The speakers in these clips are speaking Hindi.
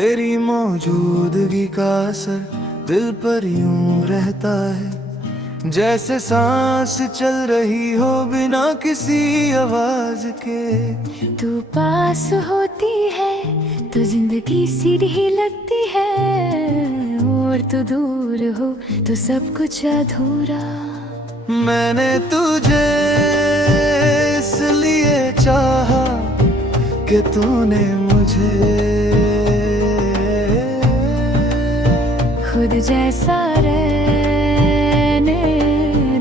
तेरी मौजूदगी का असर दिल पर यूं रहता है, जैसे सांस चल रही हो बिना किसी आवाज के। तू पास होती है तो जिंदगी सीधी लगती है, और तू दूर हो तो सब कुछ अधूरा। मैंने तुझे इसलिए चाहा कि तूने मुझे खुद जैसा रहने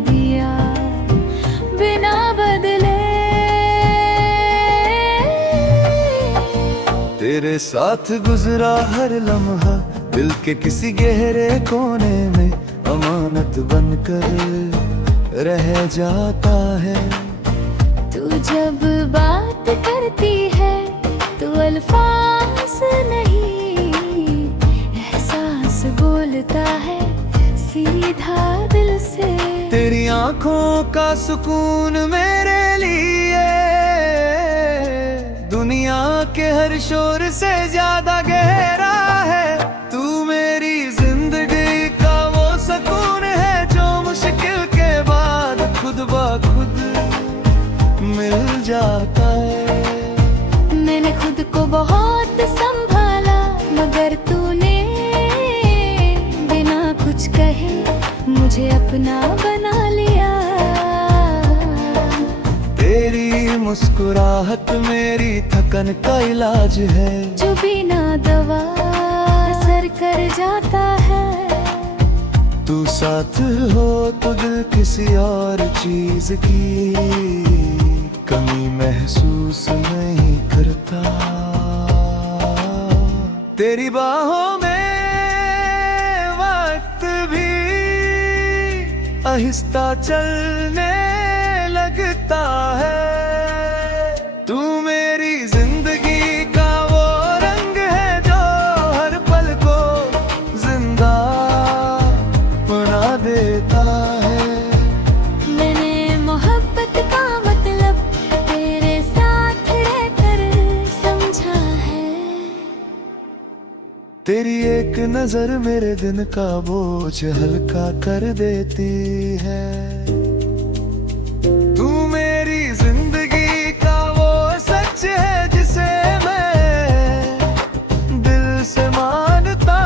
दिया बिना बदले। तेरे साथ गुजरा हर लम्हा दिल के किसी गहरे कोने में अमानत बनकर रह जाता है। तू जब बात करती है तो अल्फाज नहीं, एहसास बोलता है सीधा दिल से। तेरी आंखों का सुकून मेरे लिए दुनिया के हर शोर से ज्यादा गहरा है। तू मेरी जिंदगी का वो सुकून है जो मुश्किल के बाद खुद ब खुद मिल जाता है। मैंने खुद को बहुत संभाला, मगर तूने बिना कुछ कहे मुझे अपना बना लिया। तेरी मुस्कुराहट मेरी थकन का इलाज है, जो बिना दवा असर कर जाता है। तू साथ हो तो दिल किसी और चीज की कमी महसूस नहीं करता। तेरी बाहों में वक्त भी आहिस्ता चलने लगता है। तू मेरी जिंदगी का वो रंग है जो हर पल को जिंदा बना देता है। मैंने मोहब्बत का मतलब तेरे साथ रहकर समझा है। तेरी एक नजर मेरे दिन का बोझ हल्का कर देती है। तू मेरी जिंदगी का वो सच है जिसे मैं दिल से मानता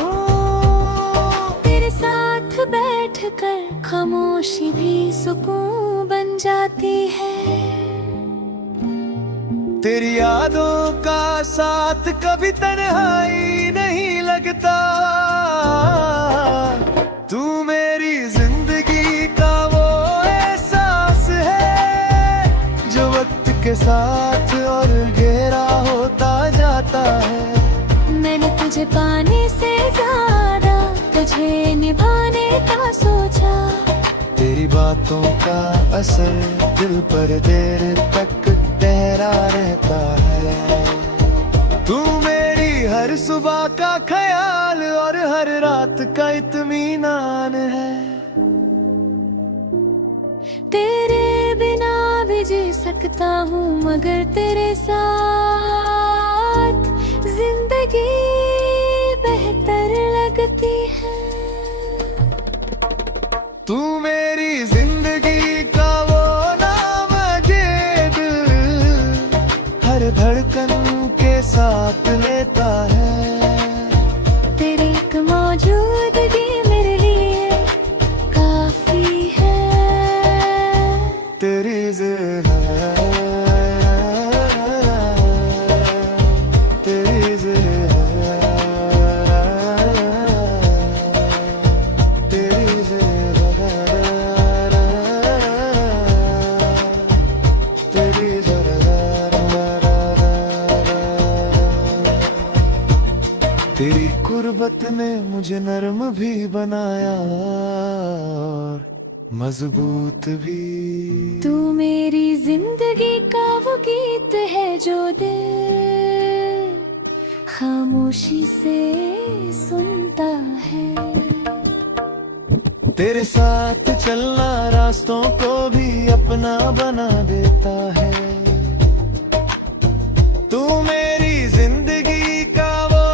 हूँ। तेरे साथ बैठकर खामोशी भी सुकून बन जाती है। तेरी यादों का साथ कभी तन्हाई नहीं लगता। तू मेरी जिंदगी का वो एहसास है जो वक्त के साथ और गहरा होता जाता है। मैंने तुझे पाने से ज्यादा तुझे निभाने का सोचा। तेरी बातों का असर दिल पर देर तक ठहरा रहता है। तू मेरी हर सुबह का ख्याल और हर रात का इत्मीनान है। तेरे बिना भी जी सकता हूँ, मगर तेरे साथ जिंदगी बेहतर लगती है। तू मेरी जिंदगी का वो नाम है दिल हर धड़कन के साथ लेता है। तेरी एक मौजूदगी मेरे लिए काफी है। तेरी तेरी कुर्बत ने मुझे नरम भी बनाया और मजबूत भी। तू मेरी जिंदगी का वो गीत है जो दिल खामोशी से सुनता है। तेरे साथ चलना रास्तों को भी अपना बना देता है। तू मेरी जिंदगी का वो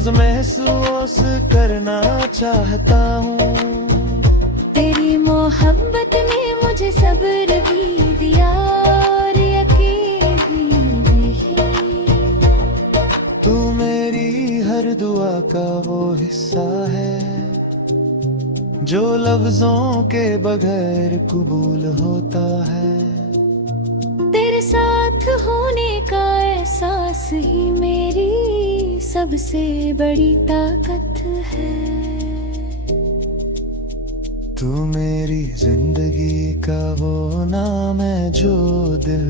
रोज महसूस करना चाहता हूँ। तेरी मोहब्बत ने मुझे सब्र भी दिया और यकीन भी। तू मेरी हर दुआ का वो हिस्सा है जो लफ्जों के बगैर कबूल होता है। तेरे साथ होने का एहसास ही मेरी सबसे बड़ी ताकत है। तू मेरी जिंदगी का वो नाम है जो दिल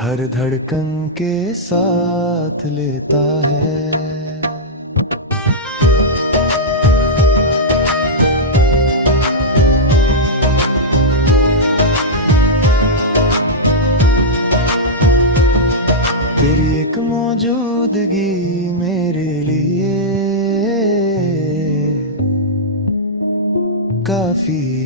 हर धड़कन के साथ लेता है। तेरी एक मौजूदगी मेरे लिए काफी